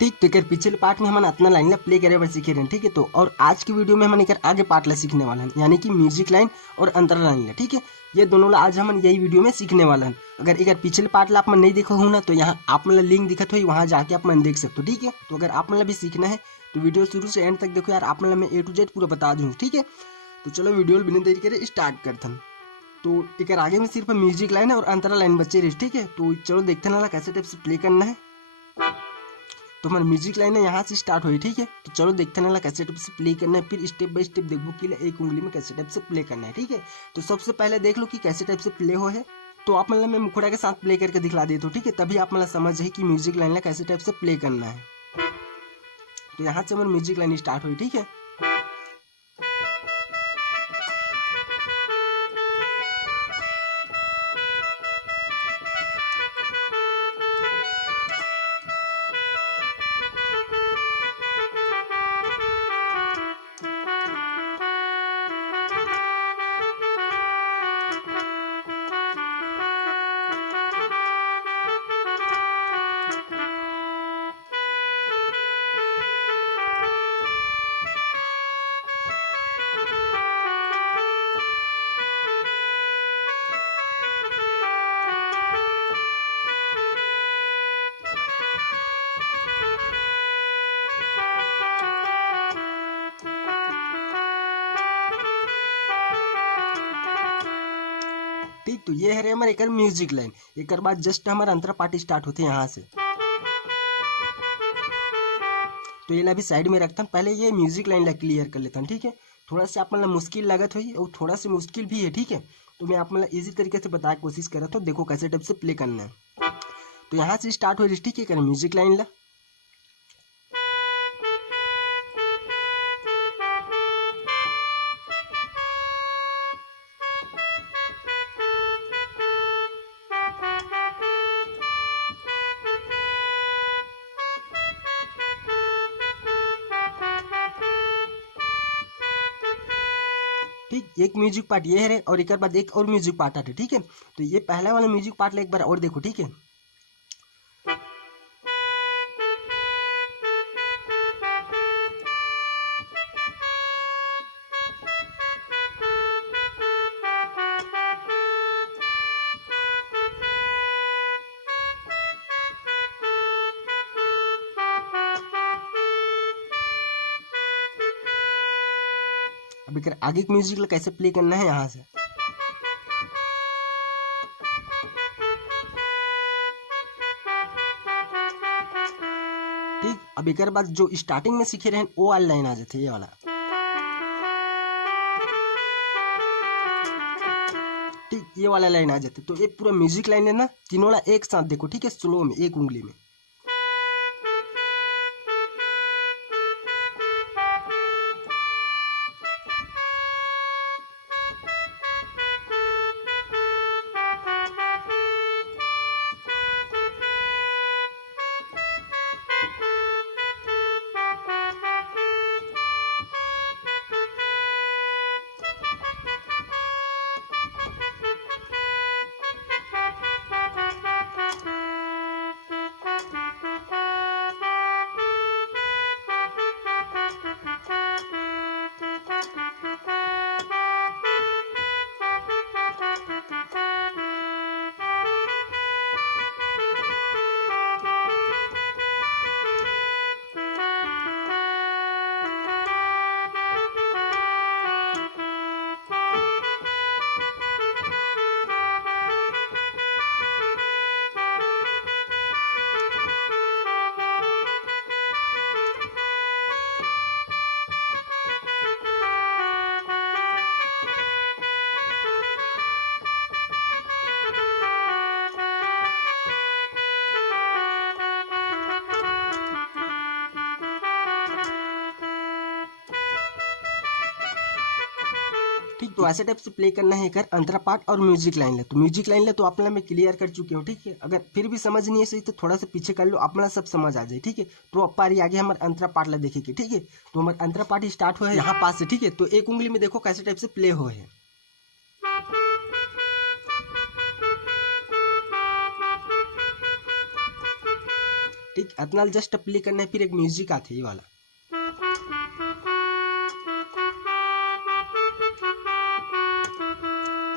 ठीक तो कर पिछले पार्ट में हम इतना लाइन ला प्ले करे बार सीखे रहे, ठीक है। तो और आज की वीडियो में हम एक आगे पार्ट ला सीखने वाला है, यानी कि म्यूजिक लाइन और अंतरा लाइन ला, ठीक है। ये दोनों ला आज हम यही वीडियो में सीखने वाला है। अगर एक पिछले पार्ट ला आप मन नहीं देखो हो ना, तो यहाँ आप मतलब लिंक दिखत हो, वहाँ जाके आप मन देख सकते हो, ठीक है। तो अगर आप मतलब भी सीखना है तो वीडियो शुरू से एंड तक देखो यार, आप मतलब मैं A to Z पूरा बता दूँ, ठीक है। तो चलो वीडियो बिना देरी करे स्टार्ट करते हैं। तो एक आगे में सिर्फ म्यूजिक लाइन है और अंतरा लाइन बचे रही, ठीक है। तो चलो देखते ना कैसे टाइप से प्ले करना है। तो हमारी म्यूजिक लाइन है यहाँ से स्टार्ट हुई, ठीक है। तो चलो देखते ना कैसे टाइप से प्ले करना है, फिर स्टेप बाय स्टेप देखो कि एक उंगली में कैसे टाइप से प्ले करना है, ठीक है। तो सबसे पहले देख लो कि कैसे टाइप से प्ले हो है। तो आप मतलब मैं मुखड़ा के साथ प्ले करके दिखला देता हूँ, ठीक है। तभी आप मतलब समझ जाए कि म्यूजिक लाइन कैसे टाइप से प्ले करना है। तो यहाँ से हमारी म्यूजिक लाइन स्टार्ट हुई, ठीक है। ठीक तो ये है हमारे एक म्यूजिक लाइन। एक बाद जस्ट हमारा अंतरा पार्ट स्टार्ट होते हैं यहाँ से। तो ये ला भी साइड में रखता हूँ, पहले ये म्यूजिक लाइन ला क्लियर कर लेता हूँ, ठीक है। थोड़ा सा आप मतलब मुश्किल लागत हुई और थोड़ा सा मुश्किल भी है, ठीक है। तो मैं आप मतलब इजी तरीके से बताने की कोशिश कर रहा था, देखो कैसे टाइप से प्ले करना है। तो यहाँ से स्टार्ट हो रही, ठीक है। म्यूजिक लाइन ला ठीक। एक म्यूजिक पार्ट ये है और एक बाद एक और म्यूजिक पार्ट आते, ठीक है। तो ये पहला वाला म्यूजिक पार्ट एक बार और देखो, ठीक है। अब एक आगे के म्यूजिक कैसे प्ले करना है यहाँ से। ठीक। अब एक बाद जो स्टार्टिंग में सीखे रहे वो वाला लाइन आ जाते, ये वाला। ठीक, ये वाला लाइन आ जाते। तो ये पूरा म्यूजिक लाइन है ना, तीनों वाला एक साथ देखो, ठीक है। स्लो में एक उंगली में। ठीक। तो ऐसे टाइप से प्ले करना है कर अंतरा पार्ट और म्यूजिक लाइन ले। तो म्यूजिक लाइन ले तो आप मैं क्लियर कर चुके हूँ, ठीक है। अगर फिर भी समझ नहीं है सही तो थोड़ा सा पीछे कर लो, अपना सब समझ आ जाए, ठीक है। तो अब पारी आगे हमारे अंतरा पार्ट ला देखेंगे, ठीक है। तो हमारे अंतरा पार्ट स्टार्ट हुआ है यहाँ पास से, ठीक है। तो एक उंगली में देखो कैसे टाइप से प्ले हो है। ठीक, इतना जस्ट प्ले करना है, फिर एक म्यूजिक आते है ये वाला।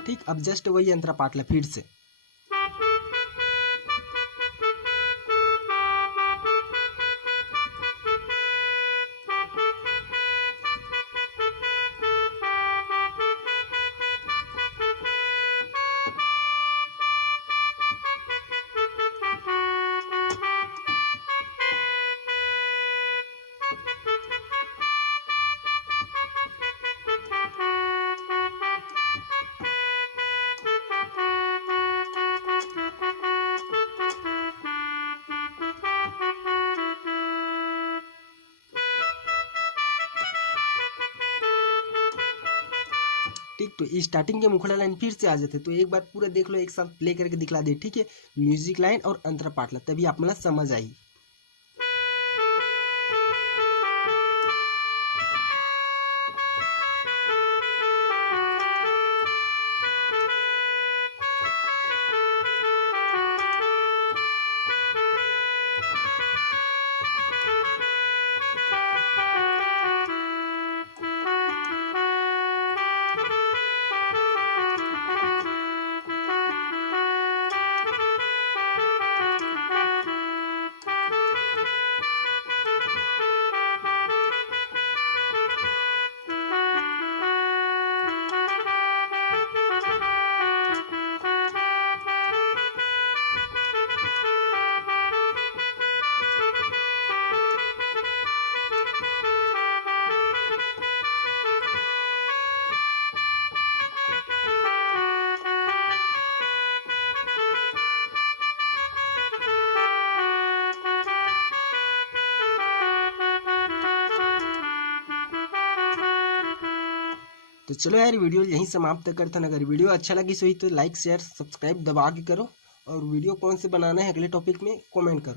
ठीक, अब जस्ट वही अंतरा पार्ट ला फिर से। ठीक, तो स्टार्टिंग के मुखड़ा लाइन फिर से आ जाते, तो एक बार पूरा देख लो, एक साथ प्ले करके दिखला दे। ठीक है, म्यूजिक लाइन और अंतरा पार्ट ला, तभी आप मला समझ आई। तो चलो यार, वीडियो यहीं समाप्त करते हैं। अगर वीडियो अच्छा लगी सही तो लाइक शेयर सब्सक्राइब दबा के करो, और वीडियो कौन से बनाना है अगले टॉपिक में कमेंट करो।